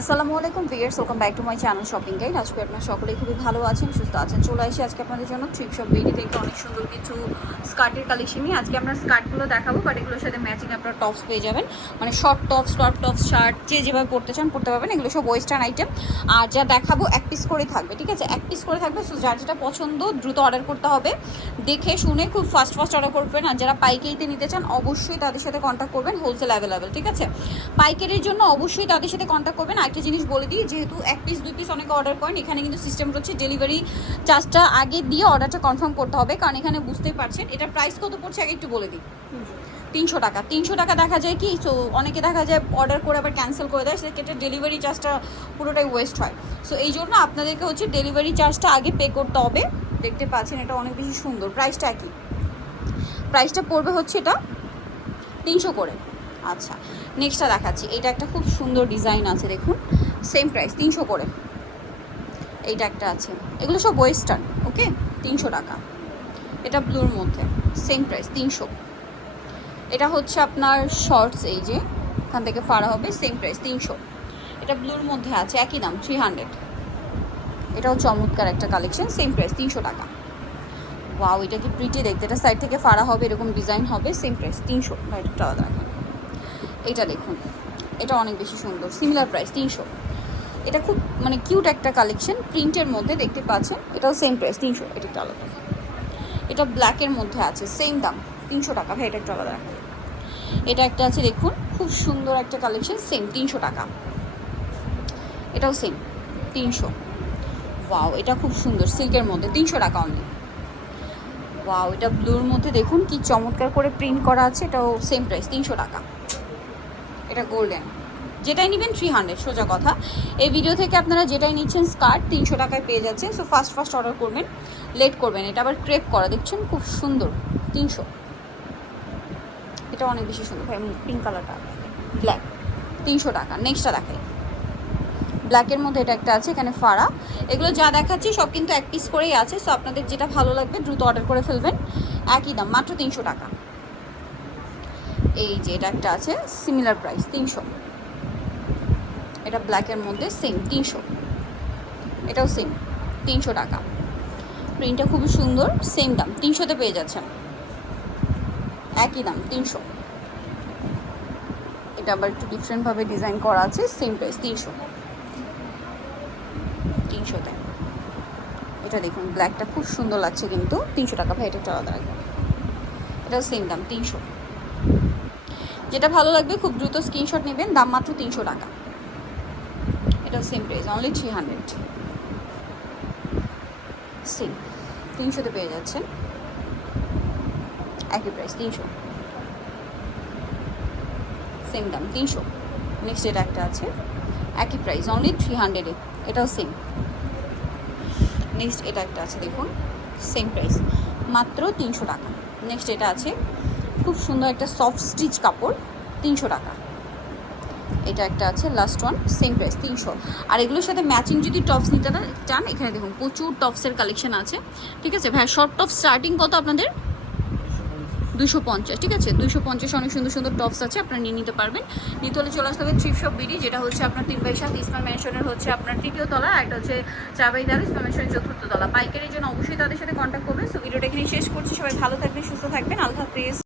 আসসালামু আলাইকুম viewers welcome back to my channel shopping guide আজকে আপনারা সকলেই খুবই ভালো আছেন, সুস্থ আছেন। চলে আসি আজকে আপনাদের জন্য ট্রিপ শপ বেডি থেকে অনেক সুন্দর কিছু স্কার্টের কালেকশন নিয়ে। আজকে আমরা স্কার্টগুলো দেখাবো বাট এগুলোর সাথে ম্যাচিং আপনারা টপস পেয়ে যাবেন। মানে short tops top tops shirt যে যেভাবে পড়তে চান পড়তে পারবেন। এগুলো সব ওয়েস্টার্ন আইটেম আর যা দেখাবো এক পিস করে থাকবে, ঠিক আছে? এক পিস করে থাকবে যার যেটা পছন্দ দ্রুত অর্ডার করতে হবে। দেখে শুনে খুব ফাস্ট ফাস্ট অর্ডার করবেন। আর যারা পাইকারিতে নিতে চান, অবশ্যই তাদের সাথে কন্ট্যাক্ট করবেন হোলসেল অ্যাভেলেবেল ঠিক আছে? পাইকারির জন্য অবশ্যই তাদের সাথে কন্ট্যাক্ট করবেন। একটা জিনিস বলে দিই, যেহেতু এক পিস দুই পিস অনেকে অর্ডার করেন, এখানে কিন্তু সিস্টেম হচ্ছে ডেলিভারি চার্জটা আগে দিয়ে অর্ডারটা কনফার্ম করতে হবে, কারণ এখানে বুঝতেই পারছেন, এটা প্রাইস কত পড়ছে আগে একটু বলে দিই। তিনশো টাকা তিনশো টাকা দেখা যায় কি সো অনেকে দেখা যায় অর্ডার করে আবার ক্যান্সেল করে দেয়, সেক্ষেত্রে ডেলিভারি চার্জটা পুরোটাই ওয়েস্ট হয়। সো এই জন্য আপনাদেরকে হচ্ছে ডেলিভারি চার্জটা আগে পে করতে হবে। দেখতে পাচ্ছেন এটা অনেক বেশি সুন্দর প্রাইসটা একই। প্রাইসটা পড়বে হচ্ছে এটা তিনশো করে। আচ্ছা নেক্সটটা দেখাচ্ছি। এটা একটা খুব সুন্দর ডিজাইন আছে, দেখুন। সেম প্রাইস তিনশো করে। এইটা একটা আছে। এগুলো সব ওয়েস্টার্ন ওকে তিনশো টাকা। এটা ব্লুর মধ্যে। সেম প্রাইস তিনশো। এটা হচ্ছে আপনার শর্টস এই যে, এখান থেকে ফাড়া হবে সেম প্রাইস তিনশো। এটা ব্লুর মধ্যে আছে, একই দাম থ্রি হান্ড্রেড এটাও চমৎকার একটা কালেকশন সেম প্রাইস তিনশো টাকা। ওয়াও এটা কি প্রিটি দেখতে। এটা সাইড থেকে ফাড়া হবে, এরকম ডিজাইন হবে সেম প্রাইস তিনশো। এটা আলাদা এটা দেখুন। এটা অনেক বেশি সুন্দর সিমিলার প্রাইস তিনশো। এটা খুব মানে কিউট একটা কালেকশন প্রিন্টের মধ্যে দেখতে পাচ্ছেন, এটাও সেম প্রাইস তিনশো। এটা একটা আলাদা। এটা ব্ল্যাকের মধ্যে আছে সেম দাম, তিনশো টাকা। ভাই, এটা একটা আলাদা এটা একটা আছে, দেখুন, খুব সুন্দর একটা কালেকশন সেম তিনশো টাকা। এটাও সেম তিনশো। ওয়াও এটা খুব সুন্দর সিল্কের মধ্যে, তিনশো টাকা অনলি ওয়াও এটা ব্লুর মধ্যে দেখুন, কি চমৎকার করে প্রিন্ট করা আছে, এটাও সেম প্রাইস তিনশো টাকা। এটা গোল্ডেন যেটাই নেবেন থ্রি হান্ড্রেড সোজা কথা। এই ভিডিও থেকে আপনারা যেটাই নিচ্ছেন স্কার্ট তিনশো টাকায় পেয়ে যাচ্ছেন। সো ফার্স্ট ফার্স্ট অর্ডার করবেন লেট করবেন। এটা আবার ক্রেপ করা, দেখছেন? খুব সুন্দর। তিনশো। এটা অনেক বেশি সুন্দর। ভাই পিঙ্ক কালারটা ব্ল্যাক তিনশো টাকা। নেক্সটটা দেখাই। ব্ল্যাকের মধ্যে এটা একটা আছে, এখানে ফাড়া। এগুলো যা দেখাচ্ছি, সব কিন্তু এক পিস করেই আছে। সো আপনাদের যেটা ভালো লাগবে, দ্রুত অর্ডার করে ফেলবেন। একই দাম, মাত্র তিনশো টাকা। এই যে এটা একটা আছে সিমিলার প্রাইস তিনশো। এটা ব্ল্যাকের মধ্যে সেম তিনশো। এটাও সেম তিনশো টাকা। প্রিন্টটা খুবই সুন্দর সেম দাম, তিনশোতে পেয়ে যাচ্ছেন। একই দাম, তিনশো। এটা আবার একটু ডিফারেন্টভাবে ডিজাইন করা আছে সেম প্রাইস তিনশো। তিনশোতে। এটা দেখুন ব্ল্যাকটা খুব সুন্দর লাগছে কিন্তু, তিনশো টাকা ভাই, এটা একটা রাখবেন। এটাও সেম দাম, তিনশো। যেটা ভালো লাগবে, খুব দ্রুত স্ক্রিনশট নেবেন, দাম মাত্র তিনশো টাকা। এটাও same price only three hundred same তিনশোতে পেয়ে যাচ্ছেন। একই প্রাইস তিনশো। সেম দাম, তিনশো। নেক্সট এটা একটা আছে, একই প্রাইস অনলি থ্রি হান্ড্রেডে এটাও সেম নেক্সট এটা একটা আছে, দেখুন সেম প্রাইস মাত্র তিনশো টাকা। নেক্সট এটা আছে খুব সুন্দর একটা সফট স্টিচ কাপড়, তিনশো টাকা। এটা একটা আছে লাস্ট ওয়ান সেম প্রাইস তিনশো। আর এগুলোর সাথে ম্যাচিং যদি টপস নিতে চান, এখানে দেখুন প্রচুর টপসের কালেকশন আছে, ঠিক আছে? ভাই শর্ট টপ স্টার্টিং কত আপনাদের? দুশো পঞ্চাশ, ঠিক আছে? দুশো পঞ্চাশ অনেক সুন্দর সুন্দর টপস আছে, আপনারা নিয়ে নিতে পারবেন। নিতে হলে চলে আসতে হবে থ্রিপ শপ বিডি যেটা হচ্ছে আপনার তিন বাই সাত ইসমাল ম্যানশনের হচ্ছে আপনার তৃতীয় তলা, একটা হচ্ছে চার বাই তেরো ইসমাল ম্যানশনের চতুর্থ তলা। পাইকারির জন্য অবশ্যই তাদের সাথে কন্ট্যাক্ট করবেন। সো ভিডিওটা এখানে শেষ করছি। সবাই ভালো থাকবেন, সুস্থ থাকবেন। আল্লাহ হাফিজ।